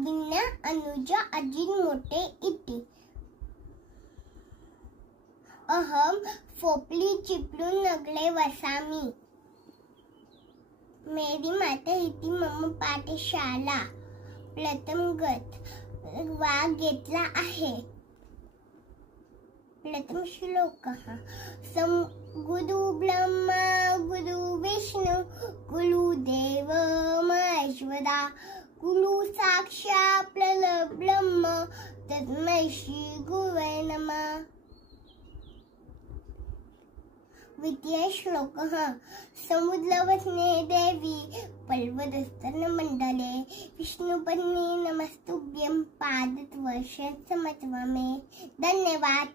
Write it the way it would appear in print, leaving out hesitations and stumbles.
अभिज्ञा अनुजा अजित मोठे इति। अहम फोपली चिपळूण नगले वसामी। मेरी माता इति मम पाठशाला प्रथम गत वाग घेतला आहे। प्रथम श्लोक गुरु ब्रह्मा गुरु विष्णु गुरुदेव महेश्वरा गुरु साक्षात् परब्रह्म तस्मै श्री गुरवे नमः। द्वितीय श्लोक समुद्रवसने देवी पर्वतस्तन मंडले विष्णुपत्नी नमस्तुभ्यं पादत्वं समत्वमे। धन्यवाद।